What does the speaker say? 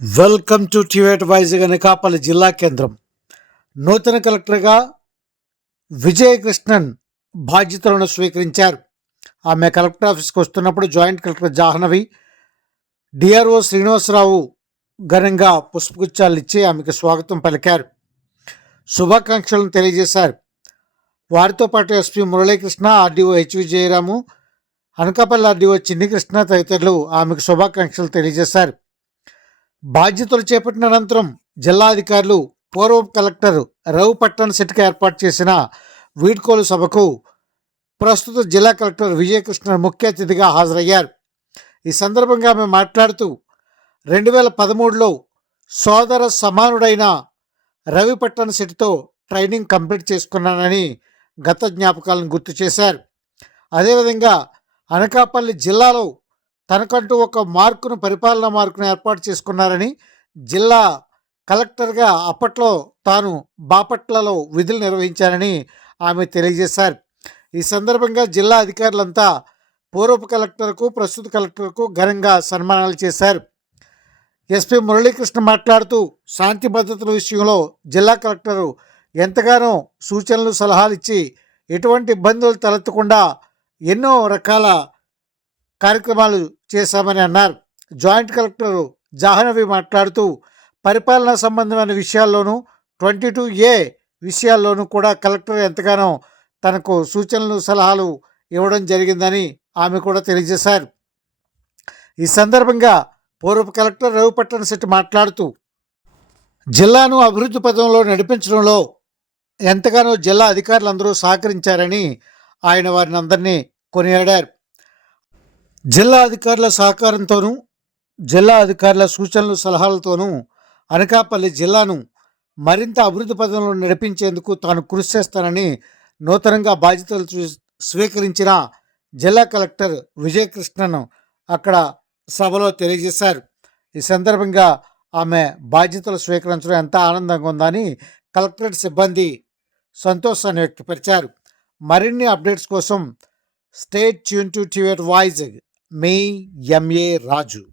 Welcome to టివేట్ వైజ్ అనకాపల్లి జిల్లా కేంద్రం. నూతన కలెక్టర్గా విజయకృష్ణన్ బాధ్యతలను స్వీకరించారు. ఆమె కలెక్టర్ ఆఫీస్కి వస్తున్నప్పుడు joint collector Jahnavi DRO Srinivasa Rao ఘనంగా పుష్పగుచ్చాలు ఇచ్చి ఆమెకు స్వాగతం పలికారు. శుభాకాంక్షలను తెలియజేశారు. వారితో పాటు SP Muralikrishna RDO HV Jayaramu Anakapalli RDO Chinni Krishna తదితరులు ఆమెకు శుభాకాంక్షలు తెలియజేశారు. బాధ్యతలు చేపట్టిన అనంతరం జిల్లా అధికారులు పూర్వ కలెక్టర్ రఘు పట్టణ ఏర్పాటు చేసిన వీడ్కోలు సభకు ప్రస్తుత జిల్లా కలెక్టర్ విజయకృష్ణ ముఖ్య అతిథిగా హాజరయ్యారు. ఈ సందర్భంగా ఆమె మాట్లాడుతూ రెండు వేల పదమూడులో సోదర సమానుడైన రవి పట్టణ ట్రైనింగ్ కంప్లీట్ చేసుకున్నానని గత జ్ఞాపకాలను గుర్తు చేశారు. అదేవిధంగా అనకాపల్లి జిల్లాలో తనకంటూ ఒక మార్కును పరిపాలనా మార్కును ఏర్పాటు చేసుకున్నారని జిల్లా కలెక్టర్గా అప్పట్లో తాను బాపట్లలో విధులు నిర్వహించారని ఆమె తెలియజేశారు. ఈ సందర్భంగా జిల్లా అధికారులంతా పూర్వపు కలెక్టర్కు ప్రస్తుత కలెక్టర్కు ఘనంగా సన్మానాలు చేశారు. ఎస్పీ మురళీకృష్ణ మాట్లాడుతూ శాంతి భద్రతల విషయంలో జిల్లా కలెక్టరు ఎంతగానో సూచనలు సలహాలు ఇచ్చి ఎటువంటి ఇబ్బందులు తలెత్తకుండా ఎన్నో రకాల కార్యక్రమాలు చేశామని అన్నారు. జాయింట్ కలెక్టర్ జాహ్నవి మాట్లాడుతూ పరిపాలనా సంబంధమైన విషయాల్లోనూ ట్వంటీ టూ ఏ విషయాల్లోనూ కూడా కలెక్టర్ ఎంతగానో తనకు సూచనలు సలహాలు ఇవ్వడం జరిగిందని ఆమె కూడా తెలియజేశారు. ఈ సందర్భంగా పూర్వపు కలెక్టర్ రవిపట్టణ శెట్టి మాట్లాడుతూ జిల్లాను అభివృద్ధి పథంలో నడిపించడంలో ఎంతగానో జిల్లా అధికారులందరూ సహకరించారని ఆయన వారిని అందరినీ కొనియాడారు. జిల్లా అధికారుల సహకారంతోనూ జిల్లా అధికారుల సూచనలు సలహాలతోనూ అనకాపల్లి జిల్లాను మరింత అభివృద్ధి పదంలో నడిపించేందుకు తాను కృషి చేస్తానని నూతనంగా బాధ్యతలు చూ- స్వీకరించిన జిల్లా కలెక్టర్ విజయకృష్ణన్ అక్కడ సభలో తెలియజేశారు. ఈ సందర్భంగా ఆమె బాధ్యతలు స్వీకరించడం ఎంత ఆనందంగా ఉందని కలెక్టరేట్ సిబ్బంది సంతోషాన్ని వ్యక్తపరిచారు. మరిన్ని అప్డేట్స్ కోసం స్టేట్ ట్యూన్ టు టివేట్ వాయిస్ me Yemye Raju.